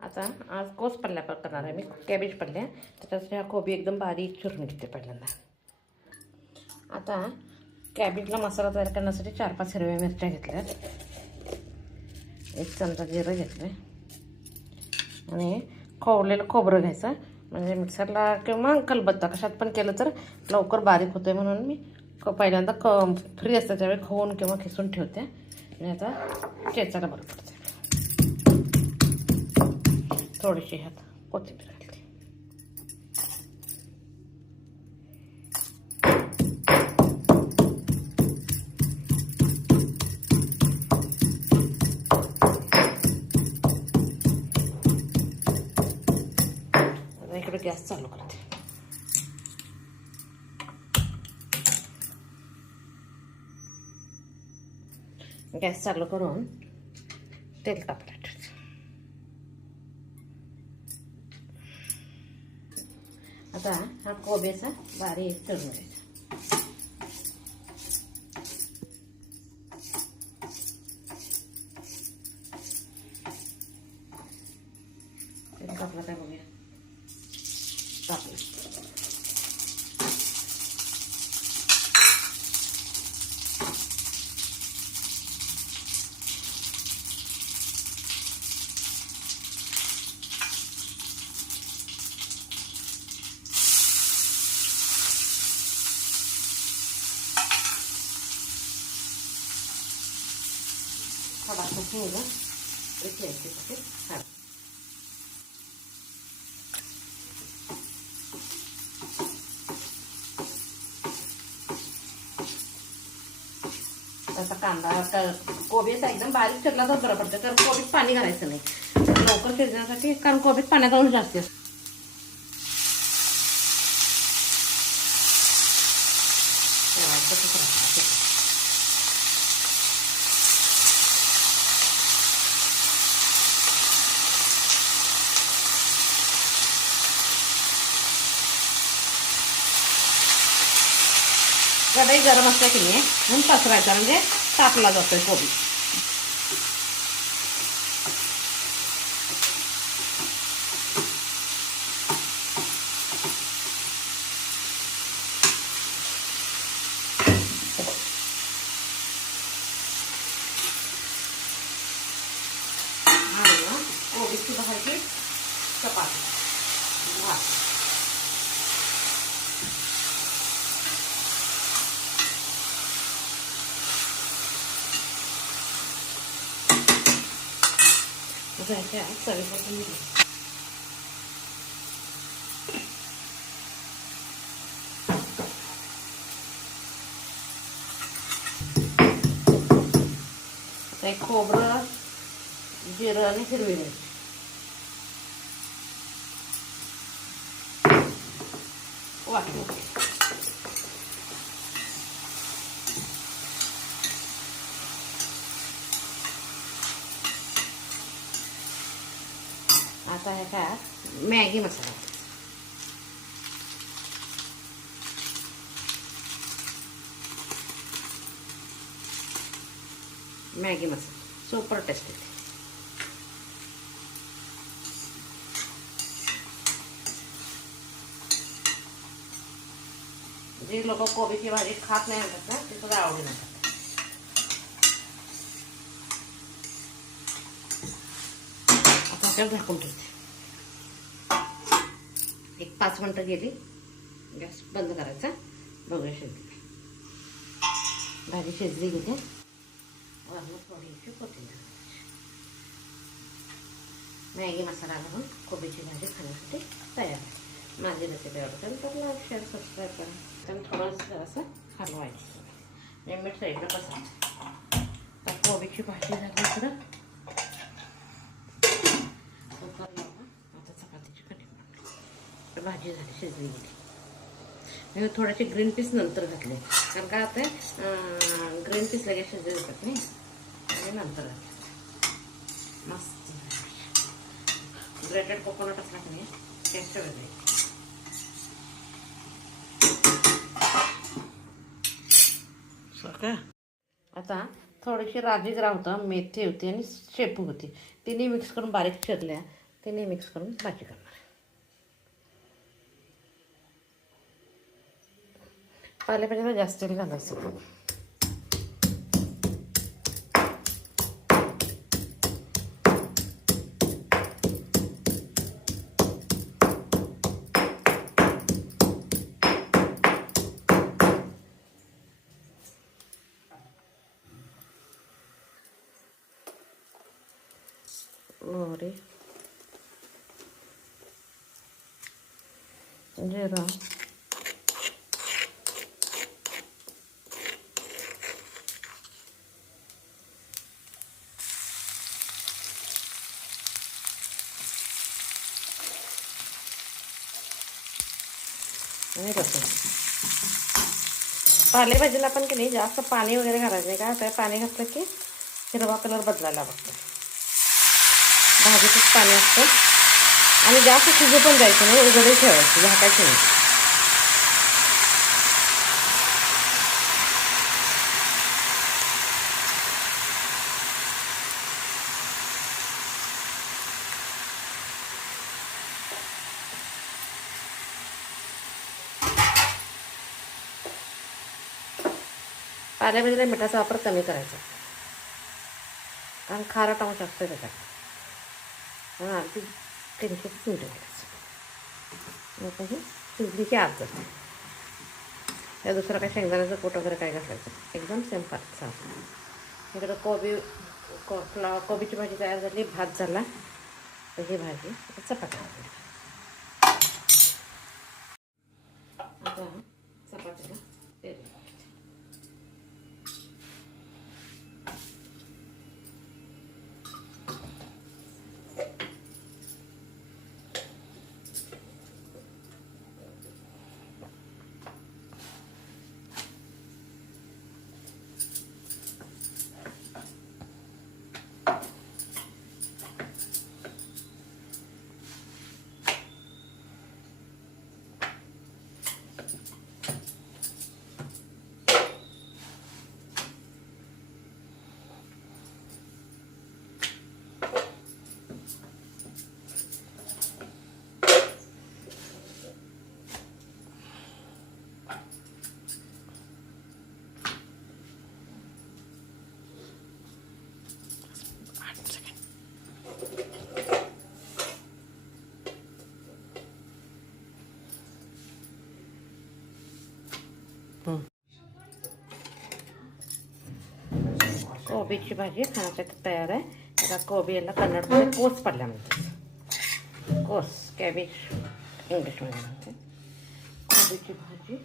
आता आज कोस पल्ल्या करणार आहे मी, कॅबेज पल्ल्या. त्याच्यासाठी हा कोबी एकदम बारीक चिरून घेते पहिल्यांदा. आता कॅबेजला मसाला तयार करण्यासाठी 4-5 हिरव्या मिरच्या घेतल्या, 1 चमचा जिरं घेतलं आणि खोवलेलं खोबरं घ्यायचं. म्हणजे मिक्सरला किंवा खलबत्ता कशात पण केलं तर लवकर बारीक होते, म्हणून मी पहिल्यांदा फ्री असतं त्यावेळी खवून किंवा खिसून ठेवते आणि आता चेचायला बरं पडते. थोडीशी ह्यात कोथिंबीर घालते. इकडे गॅस चालू करते. गॅस चालू करून तेल तापवायला ठेवायचं. आता हा कोबीचा बारीक तळून घ्यायचा. तेल तापलं काय बघूया. तापलं. थोडासा हिंग इथे हां. आता कांदा कोबीचा एकदम बारीक चिरला तर बरं पडतं, तर कोबीत पाणी घालायचं नाही लवकर शिजण्यासाठी, कारण कोबीत पाण्याचा अंश जास्त असतो. कढई गरम असते की नाही म्हणून पसरायचा, म्हणजे तापला जातोय कोबी. कोबीची भाजी, चपाती, भात. जायच्या चवीपासून आता खोबरं, जिरं आणि हिरवी मिरची वाटून. आता ह्याच्यात मॅगी मसाला, मॅगी मसाला सुपर टेस्टी. जे लोक कोबीची भाजी खात नाही म्हणतात ना, ते सुद्धा आवडीने खातात. आता आपल्याला झाकून ठेवते. 1-5 मिनिटं गेली, गॅस बंद करायचा. बघूया शिजली भाजी, शिजली गेली. वरून थोडीशी कोथिंबीर. मॅगी मसाला घालून कोबीची भाजी खाण्यासाठी तयार आहे. माझी रेसिपी आवडते तर लाईक, शेअर, सबस्क्राईब करा. त्यानं थोडंसं असं हलवायचं. हे मीठ साईडला पसरायचं. तर कोबीची भाजी झाली इकडं. कुकर लावा. आता चपातीची कणिक भाजी झाली, शिजली गेली. मी थोडेसे ग्रीन पीस नंतर घातले, कारण का आता ग्रीन पीस लगेच शिजले जातात नाही, आणि नंतर घातले. मस्त ग्रेटेड कोकोनट असला की नाही टेस्ट वेगळी. आता थोडीशी राजगिरा होता, मेथी होती आणि शेपू होती, तिन्ही मिक्स करून बारीक चिरल्या. तिन्ही मिक्स करून भाजी करणार आहे. पालेभाजीला जास्त तेल घालायचं. मोहरी, जिरा, आणि लसूण. पालेभाजीला पण की नाही जास्त पाणी वगैरे घालायचं नाही का, त्या पाणी घातलं की हिरवा कलर बदलायला बघतो. भाजीतच पाणी असतं आणि जास्त शिजू पण द्यायचं नाही, उघडे ठेवायचं, झाकायचं नाही. पालेभाजीला मिठाचा वापर कमी करायचा, कारण खारट अंश असतो त्याच्यात. म्हणून अगदी किंचित मीठ घालायचं. आता ही शिजली की आत जाते. त्या दुसरं काय शेंगदाण्याचं पोट वगैरे काय घालायचं, एकदम सिंपल साफ. इकडं कोबीची भाजी तयार झाली, भात झाला. तर ही भाजी चपाती आता चपातीला तेल. कोबीची भाजी खाण्यासाठी तयार आहे. आता कोबी याला कन्नडमध्ये कोस पडल्या म्हणतात. कोस, कॅबेज इंग्लिशमध्ये म्हणते. कोबीची भाजी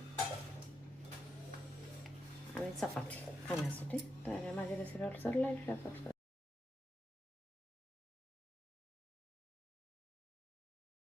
आणि चपाती खाण्यासाठी. तर माझ्या रेसिपी आवडली तर लाईक करा.